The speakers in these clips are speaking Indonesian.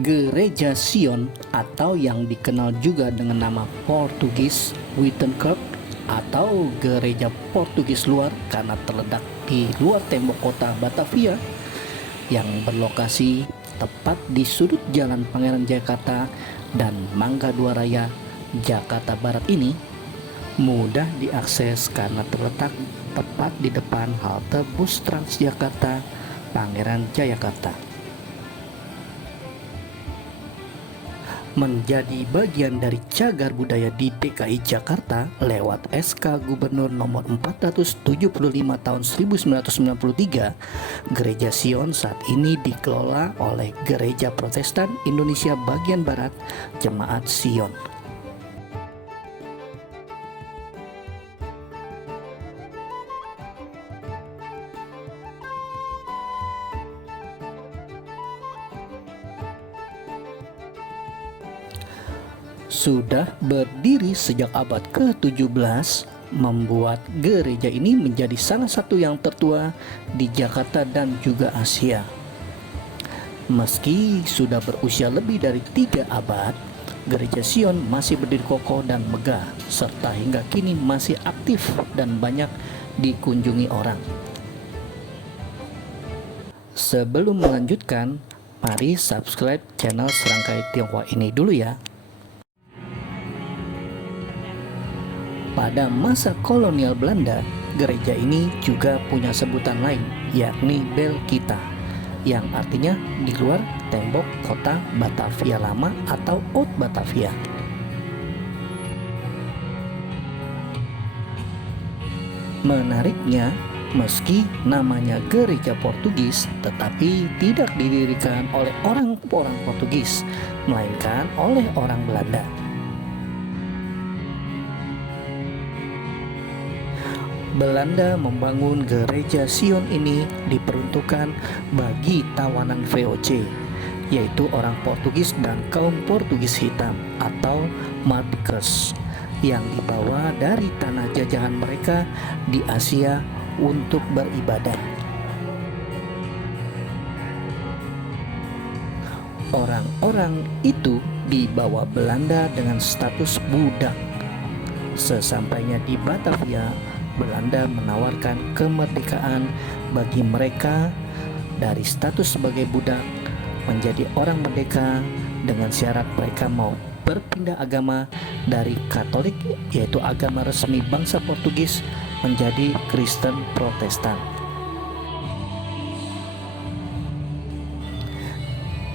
Gereja Sion atau yang dikenal juga dengan nama Portugis Wittenkerk atau Gereja Portugis Luar karena terletak di luar tembok kota Batavia yang berlokasi tepat di sudut Jalan Pangeran Jayakarta dan Mangga Dua Raya, Jakarta Barat ini mudah diakses karena terletak tepat di depan halte bus Transjakarta Pangeran Jayakarta. Menjadi bagian dari cagar budaya di DKI Jakarta lewat SK Gubernur nomor 475 tahun 1993, Gereja Sion saat ini dikelola oleh Gereja Protestan Indonesia Bagian Barat Jemaat Sion. Sudah berdiri sejak abad ke-17, membuat gereja ini menjadi salah satu yang tertua di Jakarta dan juga Asia. Meski sudah berusia lebih dari 3 abad, Gereja Sion masih berdiri kokoh dan megah, serta hingga kini masih aktif dan banyak dikunjungi orang. Sebelum melanjutkan, mari subscribe channel Serangkai Tionghoa ini dulu ya. Pada masa kolonial Belanda, gereja ini juga punya sebutan lain, yakni Belkita, yang artinya di luar tembok kota Batavia Lama atau Oud Batavia. Menariknya, meski namanya gereja Portugis, tetapi tidak didirikan oleh orang-orang Portugis, melainkan oleh orang Belanda. Belanda membangun gereja Sion ini diperuntukkan bagi tawanan VOC, yaitu orang Portugis dan kaum Portugis hitam atau Mardikers yang dibawa dari tanah jajahan mereka di Asia untuk beribadah. Orang-orang itu dibawa Belanda dengan status budak. Sesampainya di Batavia, Belanda menawarkan kemerdekaan bagi mereka dari status sebagai budak menjadi orang merdeka dengan syarat mereka mau berpindah agama dari Katolik, yaitu agama resmi bangsa Portugis, menjadi Kristen Protestan.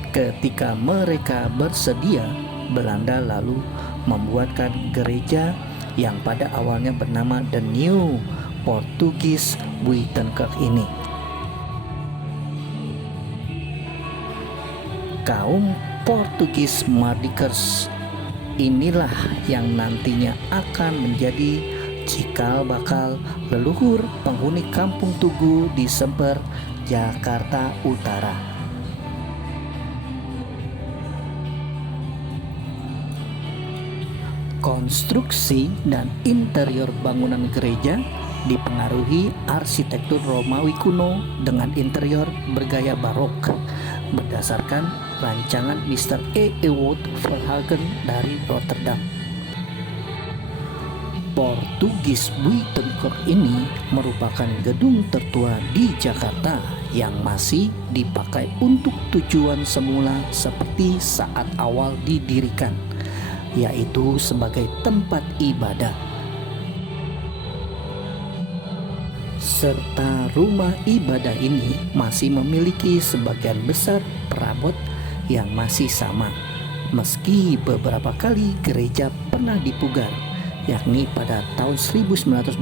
Ketika mereka bersedia, Belanda lalu membuatkan gereja yang pada awalnya bernama The New Portugis Wittenkerk ini. Kaum Portugis Mardikers inilah yang nantinya akan menjadi cikal bakal leluhur penghuni Kampung Tugu di Semper, Jakarta Utara. Konstruksi dan interior bangunan gereja dipengaruhi arsitektur Romawi kuno dengan interior bergaya barok berdasarkan rancangan Mr. E. Ewout Verhagen dari Rotterdam. Portugis Wittenkerk ini merupakan gedung tertua di Jakarta yang masih dipakai untuk tujuan semula seperti saat awal didirikan, yaitu sebagai tempat ibadah. Serta rumah ibadah ini masih memiliki sebagian besar perabot yang masih sama, meski beberapa kali gereja pernah dipugar, yakni pada tahun 1920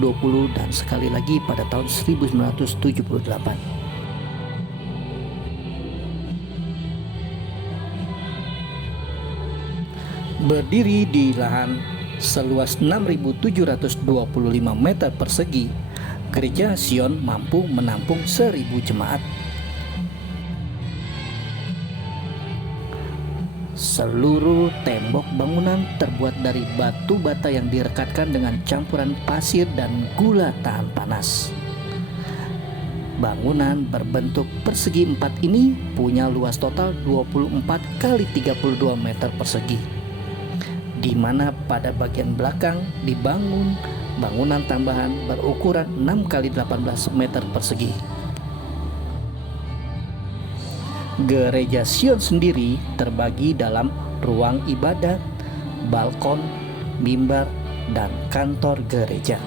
dan sekali lagi pada tahun 1978. Berdiri di lahan seluas 6.725 meter persegi, Gereja Sion mampu menampung 1.000 jemaat. Seluruh tembok bangunan terbuat dari batu bata yang direkatkan dengan campuran pasir dan gula tahan panas. Bangunan berbentuk persegi 4 ini punya luas total 24 kali 32 meter persegi, di mana pada bagian belakang dibangun bangunan tambahan berukuran 6 kali 18 meter persegi. Gereja Sion sendiri terbagi dalam ruang ibadat, balkon, mimbar, dan kantor gereja.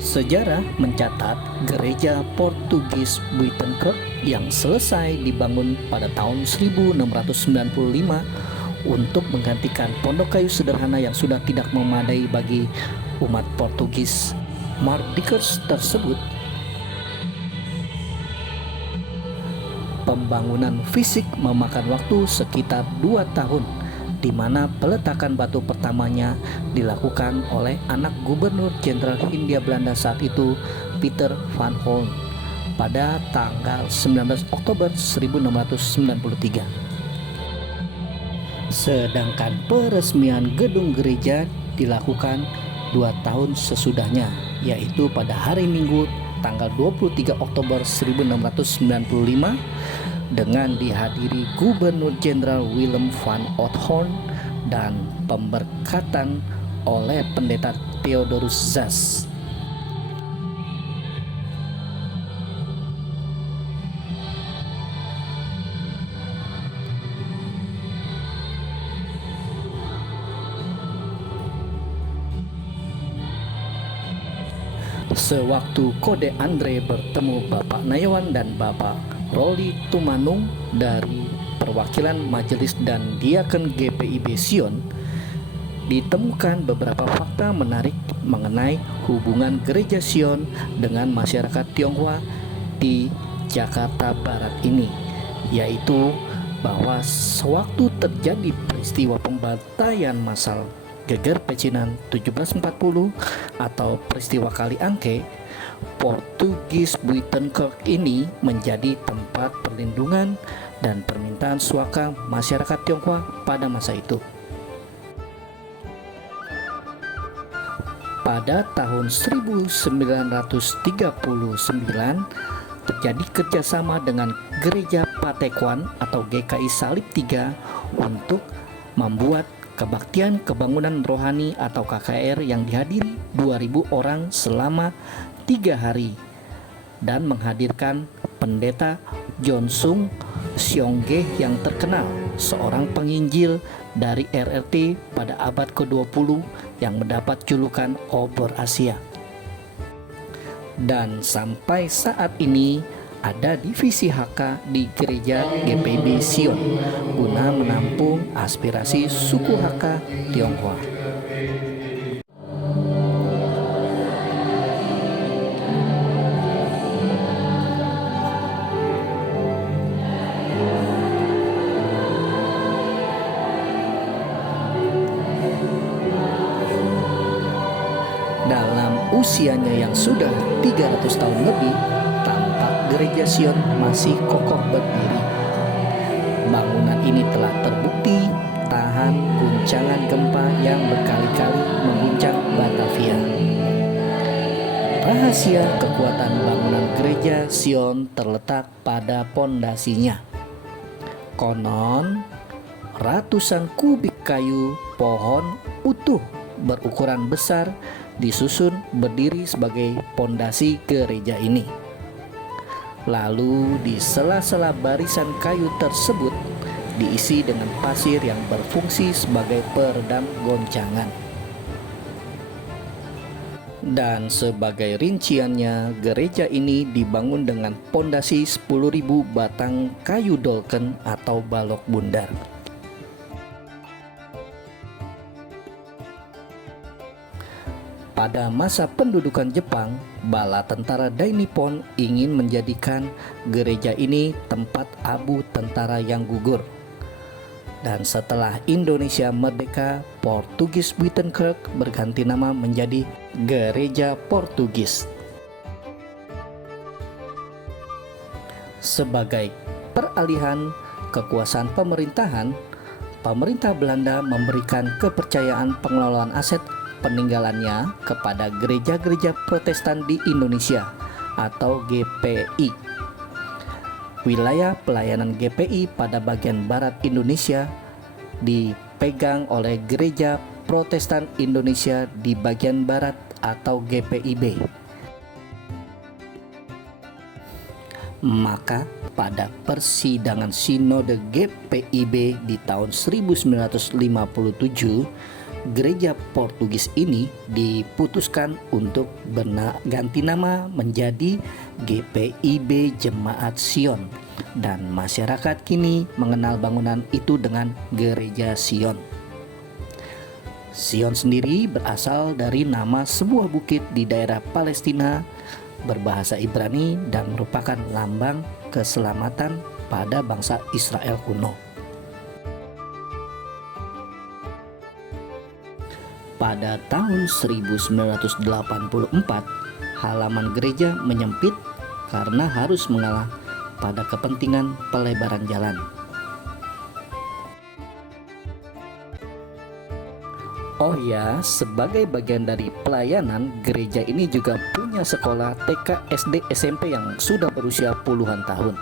Sejarah mencatat gereja Portugis Buitenkerk yang selesai dibangun pada tahun 1695 untuk menggantikan pondok kayu sederhana yang sudah tidak memadai bagi umat Portugis Mardikers tersebut. Pembangunan fisik memakan waktu sekitar 2 tahun, di mana peletakan batu pertamanya dilakukan oleh anak Gubernur Jenderal Hindia Belanda saat itu, Peter van Holm, pada tanggal 19 Oktober 1693. Sedangkan peresmian gedung gereja dilakukan 2 tahun sesudahnya, yaitu pada hari Minggu tanggal 23 Oktober 1695 dengan dihadiri Gubernur Jenderal Willem van Oudthoorn dan pemberkatan oleh Pendeta Theodorus Zaas. Sewaktu Kode Andre bertemu Bapak Nayawan dan Bapak Roli Tumanung dari perwakilan majelis dan diaken GPIB Sion, ditemukan beberapa fakta menarik mengenai hubungan gereja Sion dengan masyarakat Tionghoa di Jakarta Barat ini, yaitu bahwa sewaktu terjadi peristiwa pembantaian massal Geger Pecinan 1740 atau peristiwa Kali Angke, Portugis Buitenkerk ini menjadi tempat perlindungan dan permintaan suaka masyarakat Tionghoa pada masa itu. Pada tahun 1939 terjadi kerjasama dengan Gereja Patequan atau GKI Salib III untuk membuat kebaktian kebangunan rohani atau KKR yang dihadiri 2.000 orang selama 3 hari dan menghadirkan Pendeta John Sung Seongge yang terkenal, seorang penginjil dari RRT pada abad ke-20 yang mendapat julukan Obor Asia. Dan sampai saat ini ada divisi HK di gereja GPIB Sion guna menampung aspirasi suku HK Tionghoa. Dalam usianya yang sudah 300 tahun lebih, tampak gereja Sion masih kokoh berdiri. Bangunan ini telah terbukti tahan guncangan gempa yang berkali-kali mengguncang Batavia. Rahasia kekuatan bangunan gereja Sion terletak pada pondasinya. Konon, ratusan kubik kayu pohon utuh berukuran besar disusun berdiri sebagai pondasi gereja ini. Lalu di sela-sela barisan kayu tersebut diisi dengan pasir yang berfungsi sebagai peredam goncangan. Dan sebagai rinciannya, gereja ini dibangun dengan pondasi 10.000 batang kayu dolken atau balok bundar. Pada masa pendudukan Jepang, bala tentara Dainippon ingin menjadikan gereja ini tempat abu tentara yang gugur. Dan setelah Indonesia merdeka, Portugis Buitenkerk berganti nama menjadi Gereja Portugis. Sebagai peralihan kekuasaan pemerintahan, pemerintah Belanda memberikan kepercayaan pengelolaan aset peninggalannya kepada Gereja-Gereja Protestan di Indonesia atau GPI. Wilayah pelayanan GPI pada bagian barat Indonesia dipegang oleh Gereja Protestan Indonesia di bagian barat atau GPIB. Maka pada persidangan Sinode GPIB di tahun 1957, Gereja Portugis ini diputuskan untuk berganti nama menjadi GPIB Jemaat Sion, dan masyarakat kini mengenal bangunan itu dengan Gereja Sion. Sion sendiri berasal dari nama sebuah bukit di daerah Palestina berbahasa Ibrani dan merupakan lambang keselamatan pada bangsa Israel kuno. Pada tahun 1984, halaman gereja menyempit karena harus mengalah pada kepentingan pelebaran jalan. Oh ya, sebagai bagian dari pelayanan, gereja ini juga punya sekolah TK, SD, SMP yang sudah berusia puluhan tahun.